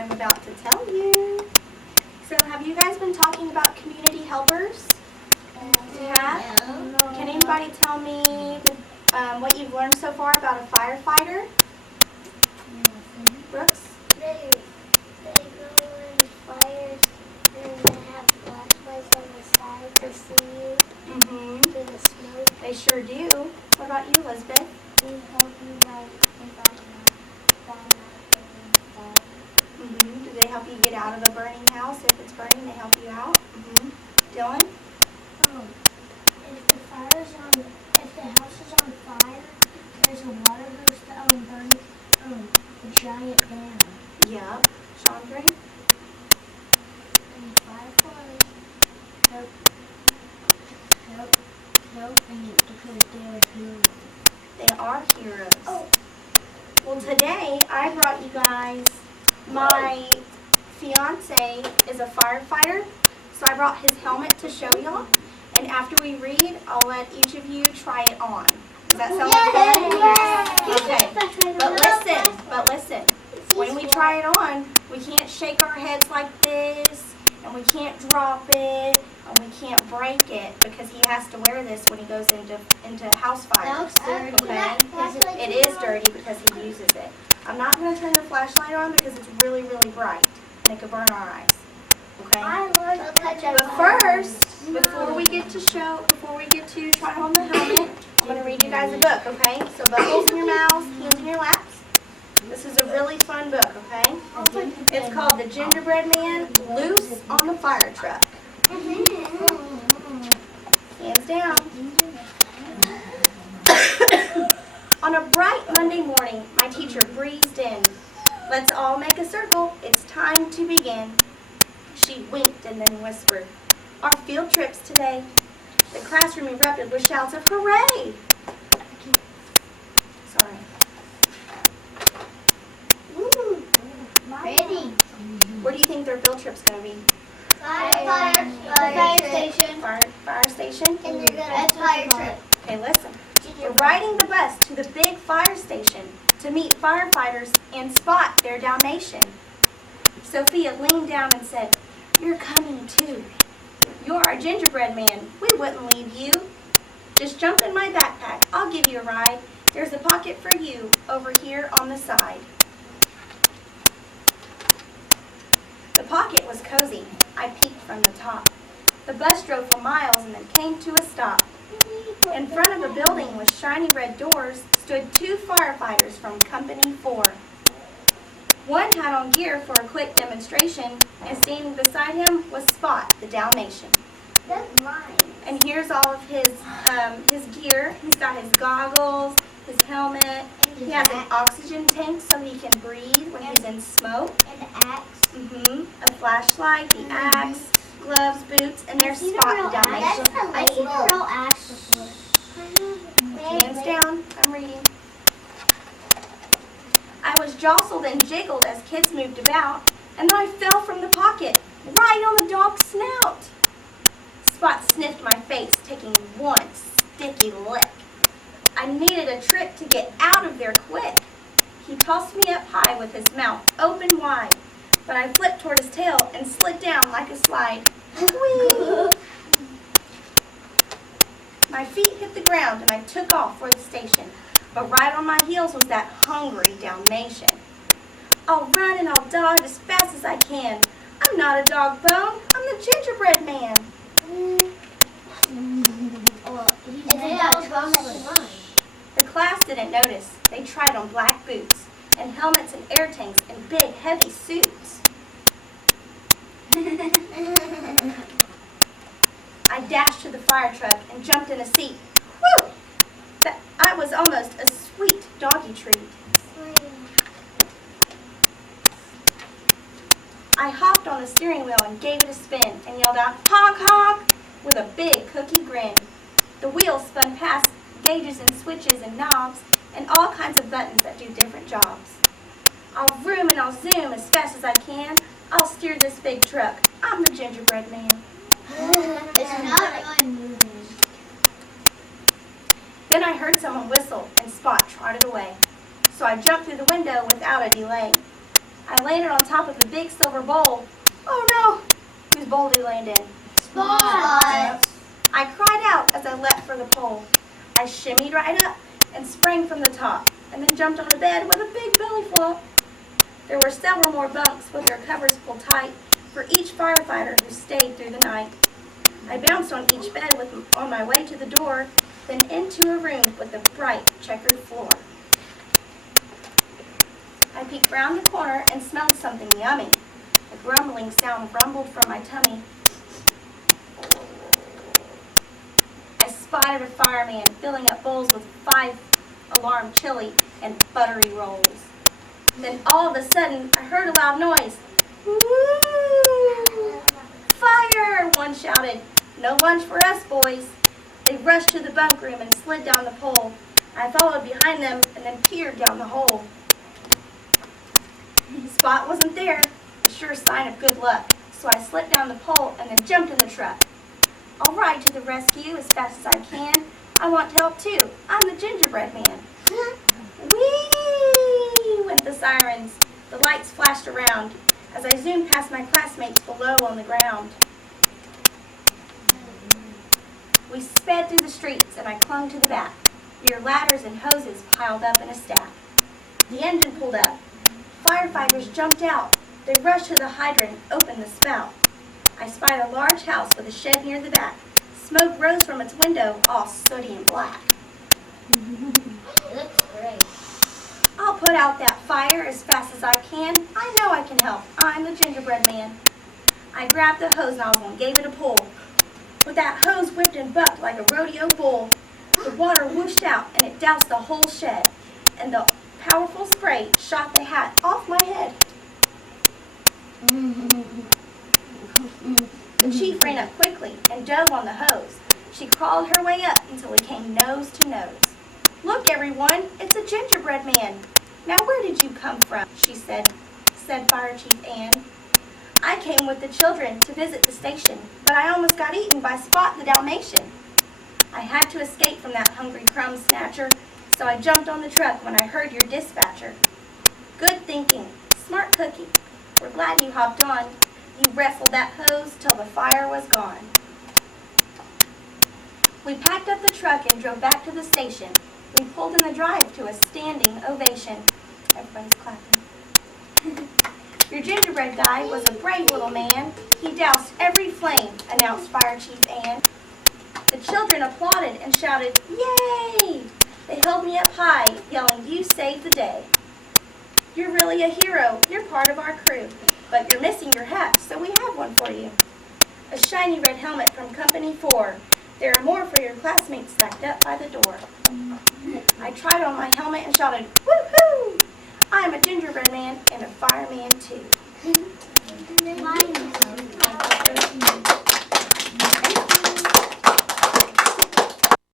I'm about to tell you. So have you guys been talking about community helpers? Yeah? Can anybody tell me what you've learned so far about a firefighter? Brooks? They go in fires and they have flashlights on the side to see you through the smoke. They sure do. What about you, Elizabeth? They help you Do they help you get out of a burning house? If it's burning, they help you out? Dylan? If the house is on fire, there's a water hose to burn a giant dam. Yep. Chandra? And firefighters help because they're heroes. They are heroes. Well, today I brought you guys, my fiance is a firefighter, so I brought his helmet to show y'all. And after we read, I'll let each of you try it on. Does that sound like fun? Okay. But listen. When we try it on, we can't shake our heads like this, and we can't drop it, and we can't break it, because he has to wear this when he goes into house fires. Okay? It is dirty because he uses it. I'm not going to turn the flashlight on because it's really, really bright, and it could burn our eyes. Okay? But first, before we get to try on the helmet, I'm going to read you guys a book, okay? So buckles in your mouths, hands in your laps. This is a really fun book, okay? It's called The Gingerbread Man Loose on the Fire Truck. Hands down. On a bright Monday morning, my teacher breezed in. Let's all make a circle. It's time to begin. She winked and then whispered, our field trips today. The classroom erupted with shouts of hooray. Sorry. Ready. Where do you think their field trip's going to be? Fire station. Fire station? And they're going to fire trip. Okay, listen. We're riding the bus to the big fire station to meet firefighters and spot their Dalmatian. Sophia leaned down and said, you're coming too. You're our gingerbread man. We wouldn't leave you. Just jump in my backpack. I'll give you a ride. There's a pocket for you over here on the side. The pocket was cozy. I peeked from the top. The bus drove for miles and then came to a stop. In front of a building with shiny red doors stood two firefighters from Company 4. One had on gear for a quick demonstration, and standing beside him was Spot, the Dalmatian. That's mine. And here's all of his gear. He's got his goggles, his helmet. He has an oxygen tank so he can breathe when he's in smoke. And the axe. A flashlight, the axe, gloves, boots, and there's Spot, the Dalmatian. I've seen a real axe before. Hands down. I'm reading. I was jostled and jiggled as kids moved about, and then I fell from the pocket, right on the dog's snout. Spot sniffed my face, taking one sticky lick. I needed a trick to get out of there quick. He tossed me up high with his mouth open wide, but I flipped toward his tail and slid down like a slide. Whee! My feet hit the ground and I took off for the station, but right on my heels was that hungry Dalmatian. I'll run and I'll dodge as fast as I can. I'm not a dog bone, I'm the gingerbread man. The class didn't notice. They tried on black boots and helmets and air tanks and big heavy suits. I dashed to the fire truck and jumped in a seat. Woo! I was almost a sweet doggy treat. I hopped on the steering wheel and gave it a spin and yelled out, honk honk, with a big cookie grin. The wheels spun past gauges and switches and knobs and all kinds of buttons that do different jobs. I'll vroom and I'll zoom as fast as I can. I'll steer this big truck. I'm the gingerbread man. It's not really moving. Then I heard someone whistle and Spot trotted away. So I jumped through the window without a delay. I landed on top of a big silver bowl. Oh no! Whose bowl did he land in? Spot. I cried out as I leapt for the pole. I shimmied right up and sprang from the top, and then jumped on a bed with a big belly flop. There were several more bunks with their covers pulled tight for each firefighter who stayed through the night. I bounced on each bed on my way to the door, then into a room with a bright checkered floor. I peeked round the corner and smelled something yummy. A grumbling sound rumbled from my tummy. I spotted a fireman filling up bowls with 5-alarm chili and buttery rolls. Then all of a sudden, I heard a loud noise. Woo! Fire! One shouted. No lunch for us, boys. They rushed to the bunk room and slid down the pole. I followed behind them and then peered down the hole. Spot wasn't there, a sure sign of good luck, so I slipped down the pole and then jumped in the truck. I'll ride to the rescue as fast as I can. I want help too. I'm the gingerbread man. Whee! Went the sirens. The lights flashed around as I zoomed past my classmates below on the ground. We sped through the streets and I clung to the back, near ladders and hoses piled up in a stack. The engine pulled up. Firefighters jumped out. They rushed to the hydrant and opened the spout. I spied a large house with a shed near the back. Smoke rose from its window, all sooty and black. Looks great. I'll put out that fire as fast as I can. I know I can help. I'm the gingerbread man. I grabbed the hose nozzle and gave it a pull. With that hose whipped and bucked like a rodeo bull, the water whooshed out and it doused the whole shed, and the powerful spray shot the hat off my head. The chief ran up quickly and dove on the hose. She crawled her way up until it came nose to nose. Look, everyone, it's a gingerbread man. Now where did you come from? She said Fire Chief Ann. I came with the children to visit the station, but I almost got eaten by Spot the Dalmatian. I had to escape from that hungry crumb snatcher, so I jumped on the truck when I heard your dispatcher. Good thinking, smart cookie. We're glad you hopped on. You wrestled that hose till the fire was gone. We packed up the truck and drove back to the station. We pulled in the drive to a standing ovation. Everybody's clapping. Your gingerbread guy was a brave little man. He doused every flame, announced Fire Chief Ann. The children applauded and shouted, "Yay!" They held me up high, yelling, "You saved the day." You're really a hero. You're part of our crew. But you're missing your hat, so we have one for you. A shiny red helmet from Company 4. There are more for your classmates stacked up by the door. I tried on my helmet and shouted, "Woohoo! I am a gingerbread man and a fireman too."